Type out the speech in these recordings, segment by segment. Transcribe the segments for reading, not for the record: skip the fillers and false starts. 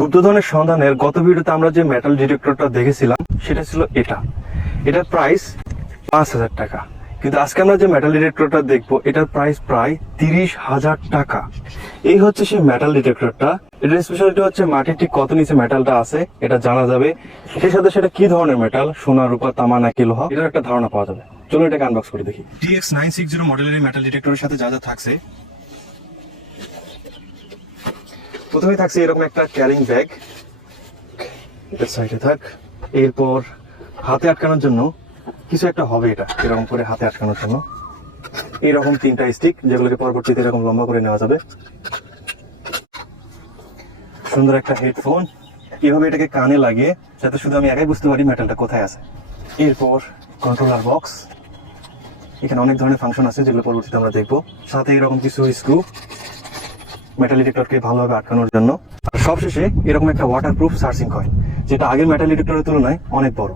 গুপ্তধনের সন্ধানের গত ভিডিওতে আমরা যে মেটাল ডিটেক্টরটা দেখেছিলাম সেটা ছিল এটার প্রাইস 5,000 টাকা। কিন্তু আজকে আমরা যে মেটাল ডিটেক্টরটা দেখবো এটার প্রাইস প্রায় 30,000 টাকা। এই হচ্ছে সেই মেটাল ডিটেক্টরটা। এটার স্পেশালিটি হচ্ছে মাটির ঠিক কত নিচে মেটালটা আছে এটা জানা যাবে, সেই সাথে সেটা কি ধরনের মেটাল, সোনা, রূপা, তামা নাকি লোহা, এটার একটা ধারণা পাওয়া যাবে। চলো এটাকে আনবক্স করে দেখি। TX960 মডেলের এই মেটাল ডিটেক্টরের সাথে যা যা থাকছে, প্রথমে থাকছে এরকম একটা ক্যারিং ব্যাগ, এটার সাইডে থাক। এরপর হাতে আটকানোর জন্য কিছু একটা হবে, এটা এরকম করে হাতে আটকানোর জন্য এইরকম 3টা স্টিক, যেগুলোকে পরবর্তীতে এরকম লম্বা করে নেওয়া যাবে। সুন্দর একটা হেডফোন, এভাবে এটাকে কানে লাগিয়ে যাতে শুধু আমি একাই বুঝতে পারি মেটালটা কোথায় আছে। এরপর কন্ট্রোলার বক্স, এখানে অনেক ধরনের ফাংশন আছে যেগুলো পরবর্তীতে আমরা দেখবো। সাথে এরকম কিছু স্ক্রু মেটাল ডিটেক্টরকে ভালোভাবে আটকানোর জন্য। আর সবশেষে এরকম একটা ওয়াটারপ্রুফ সার্চিং কয়েল, যেটা আগের মেটাল ডিটেক্টরের তুলনায় অনেক বড়।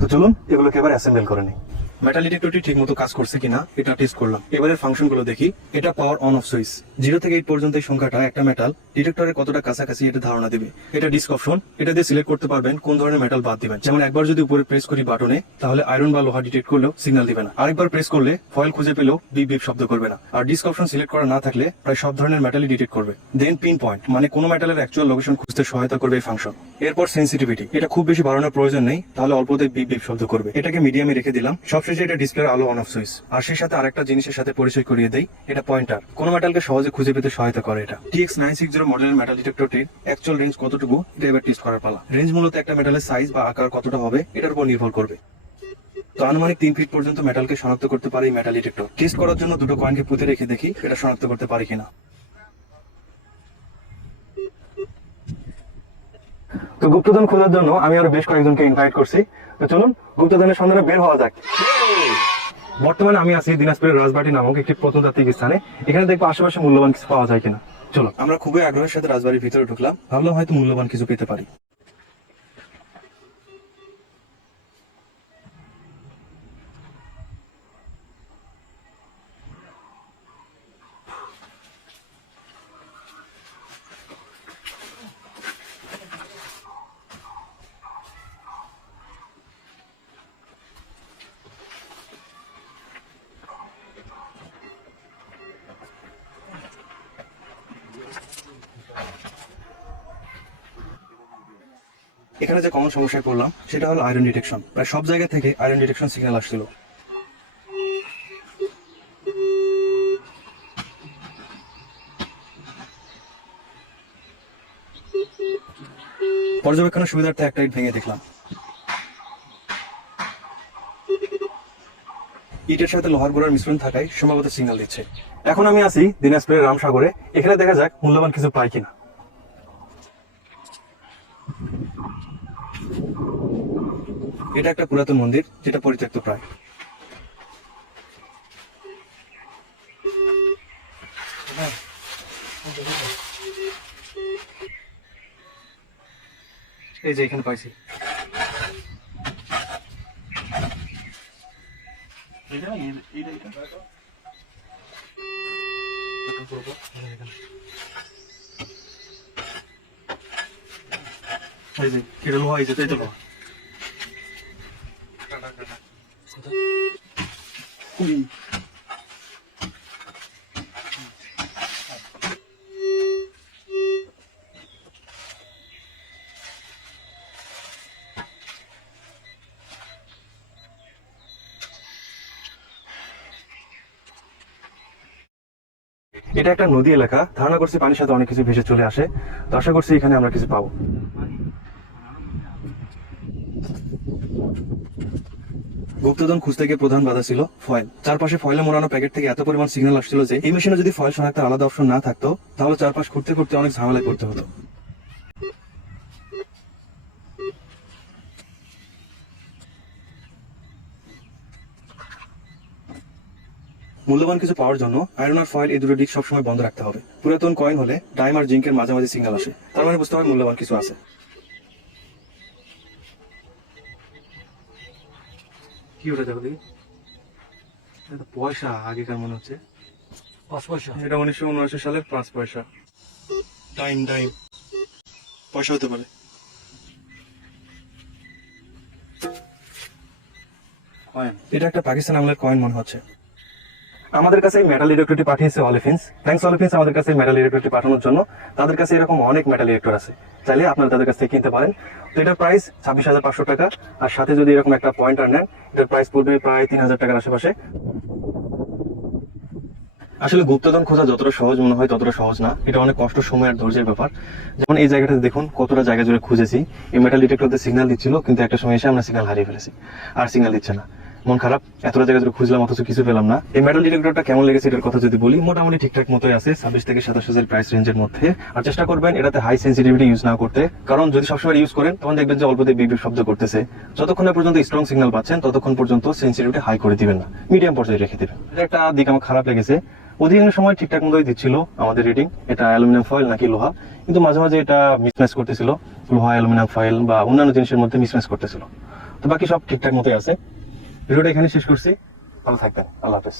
তো চলুন এগুলোকে এবার অ্যাসেম্বল করে নিই। মেটাল ডিটেক্টরটি ঠিকমতো কাজ করছে কিনা এটা টেস্ট করলাম। এবারে ফাংশনগুলো দেখি। এটা পাওয়ার অন অফ সুইচ। 0 থেকে 8 পর্যন্ত এই সংখ্যাটা একটা মেটাল ডিটেক্টরের কতটা কাছাকাছি এটা ধারণা দেবে। এটা ডিস্ক অপশন, এটা দিয়ে সিলেক্ট করতে পারবেন কোন ধরনের মেটাল বাদ দিবেন। যেমন একবার যদি উপরে প্রেস করি বাটনে, তাহলে আয়রন বা লোহা ডিটেক্ট করলেও সিগন্যাল দিবে না। আরেকবার প্রেস করলে ফয়েল খুঁজে পেলেও বিপ বিপ শব্দ করবে না। আর ডিস্ক অপশন সিলেক্ট করা না থাকলে প্রায় সব ধরনের মেটালই ডিটেক্ট করবে। দেন পিন পয়েন্ট, মানে কোনো মেটালের অ্যাকচুয়াল লোকেশন খুঁজতে সহায়তা করবে এই ফাংশন। এরপর সেন্সিটিভিটি, এটা খুব বেশি বাড়ানোর প্রয়োজন নেই, তাহলে অল্পতেই বিপ বিপ শব্দ করবে। এটাকে মিডিয়ামে রেখে দিলাম। সবশেষে এটা ডিসপ্লের আলো অন অফ সুইচ। আর সেই সাথে আরেকটা জিনিসের সাথে পরিচয় করিয়ে দেই, এটা পয়েন্টার। কোনো মেটালকে সহজে খুঁজে পেতে সহায়তা করে এটা। TX960 মডেলের মেটাল ডিটেক্টরটির অ্যাকচুয়াল রেঞ্জ কতটুকু এটা এবার টেস্ট করার পালা। রেঞ্জ মূলত একটা মেটালের সাইজ বা আকার কতটা হবে এটার উপর নির্ভর করবে। তো আনুমানিক 3 ফিট পর্যন্ত মেটালকে শনাক্ত করতে পারে এই মেটাল ডিটেক্টর। টেস্ট করার জন্য দুটো কয়েনকে পুঁতে রেখে দেখি এটা শনাক্ত করতে পারি কিনা। তো গুপ্তধন খোঁজার জন্য আমি আরো বেশ কয়েকজনকে ইনভাইট করছি। তো চলুন গুপ্তধনের সন্ধানে বের হওয়া যাক। বর্তমানে আমি আছি দিনাজপুরের রাজবাড়ি নামক একটি প্রত্নতাত্ত্বিক স্থানে। এখানে দেখবো আশেপাশে মূল্যবান কিছু পাওয়া যায় কিনা। চলো, আমরা খুবই আগ্রহের সাথে রাজবাড়ির ভিতরে ঢুকলাম, ভাবলাম হয়তো মূল্যবান কিছু পেতে পারি। এখানে যে কমন সমস্যায় পড়লাম সেটা হলো আয়রন ডিটেকশন। প্রায় সব জায়গা থেকে আয়রন ডিটেকশন সিগন্যাল আসছিল। পর্যবেক্ষণের সুবিধার্থে একটা ইট ভেঙে দেখলাম। ইটের সাথে লোহার গুঁড়ার মিশ্রণ থাকায় সম্ভবত সিগন্যাল দিচ্ছে। এখন আমি আছি দিনাজপুরের রামসাগরে। এখানে দেখা যাক মূল্যবান কিছু পাই কিনা। এটা একটা পুরাতন মন্দির যেটা পরিত্যক্ত প্রায়। এই যে এখানে পাইছি। এই যে এটা লোহা, এই যে এটা লোহা। এটা একটা নদী এলাকা, ধারণা করছি পানির সাথে অনেক কিছু ভেসে চলে আসে। তো আশা করছি এখানে আমরা কিছু পাবো। গুপ্তধন খুঁজতে গিয়ে প্রধান বাধা ছিল ফয়েল। চারপাশে ফয়েলে মোড়ানো প্যাকেট থেকে এত পরিমাণ সিগন্যাল আসছিল যে এই মেশিনে যদি ফয়েল শনাক্তের আলাদা অপশন না থাকতো তাহলে চারপাশ ঘুরতে ঘুরতে অনেক ঝামেলায় পড়তে হতো। মূল্যবান কিছু পাওয়ার জন্য আয়রন আর ফয়েল এই দুটো দিক সবসময় বন্ধ রাখতে হবে। পুরাতন কয়েন হলে ডাইম আর জিঙ্কের মাঝামাঝি সিগন্যাল আসে, তার মানে বুঝতে হবে মূল্যবান কিছু আছে। কি ওটা দেখো দেখি, পয়সা আগেকার মনে হচ্ছে। 5 পয়সা, এটা 1979 সালের 5 পয়সা। ডাইম ডাইম পয়সা হতে পারে। এটা একটা পাকিস্তান আমলের কয়েন মনে হচ্ছে। আমাদের কাছে মেটাল ডিটেক্টরটি পাঠিয়েছে অলিফিন্স। থ্যাঙ্কস অলিফিন্স আমাদের কাছে মেটাল ডিটেক্টরটি পাঠানোর জন্য। তাদের কাছে এরকম অনেক মেটাল ডিটেক্টর আছে, চাইলে আপনারা তাদের কাছ থেকে কিনতে পারেন। তো এটার প্রাইস 26,500 টাকা, আর সাথে যদি এরকম একটা পয়েন্টার নেন এটার প্রাইস পড়বে প্রায় 3,000 টাকার আশেপাশে। আসলে গুপ্তধন খোঁজা যতটা সহজ মনে হয় ততটা সহজ না, এটা অনেক কষ্ট, সময় আর ধৈর্যের ব্যাপার। যেমন এই জায়গাটাতে দেখুন কতটা জায়গা জুড়ে খুঁজেছি, এই মেটাল ডিটেক্টরতে সিগন্যাল দিচ্ছিল, কিন্তু একটা সময় এসে আমরা সিগন্যাল হারিয়ে ফেলেছি, আর সিগন্যাল দিচ্ছে না। মন খারাপ, এতটা জায়গা জুড়ে খুঁজলাম অথচ কিছু পেলাম না। এই মেটাল ডিটেক্টরটা কেমন লেগেছে এটার কথা যদি বলি, মোটামুটি ঠিকঠাক মতোই আছে, 26 থেকে 27,000 প্রাইস রেঞ্জের মধ্যে। আর চেষ্টা করবেন এটাতে হাই সেন্সিটিভিটি ইউজ না করতে, কারণ যদি সবসময় ইউজ করেন তখন দেখবেন যে অল্পতে বিপ বিপ শব্দ করতেছে। যতক্ষণ না পর্যন্ত স্ট্রং সিগন্যাল পাচ্ছেন ততক্ষণ পর্যন্ত সেন্সিটিভিটি হাই করে দিবেন না, মিডিয়াম পর্যায়ে রেখে দিবেন। এটা একটা দিক আমার খারাপ লেগেছে, অধিকাংশ সময় ঠিকঠাক মতোই দিচ্ছিল আমাদের রিডিং, এটা অ্যালুমিনিয়াম ফয়েল নাকি লোহা, কিন্তু মাঝে মাঝে এটা মিসম্যাচ করতেছিল, লোহা অ্যালুমিনিয়াম ফয়েল বা অন্যান্য জিনিসের মধ্যে মিসম্যাচ করতেছিল। তো বাকি সব ঠিকঠাক মতোই আছে। ভিডিওটা এখানে শেষ করছি, ভালো থাকবেন, আল্লাহ হাফেজ।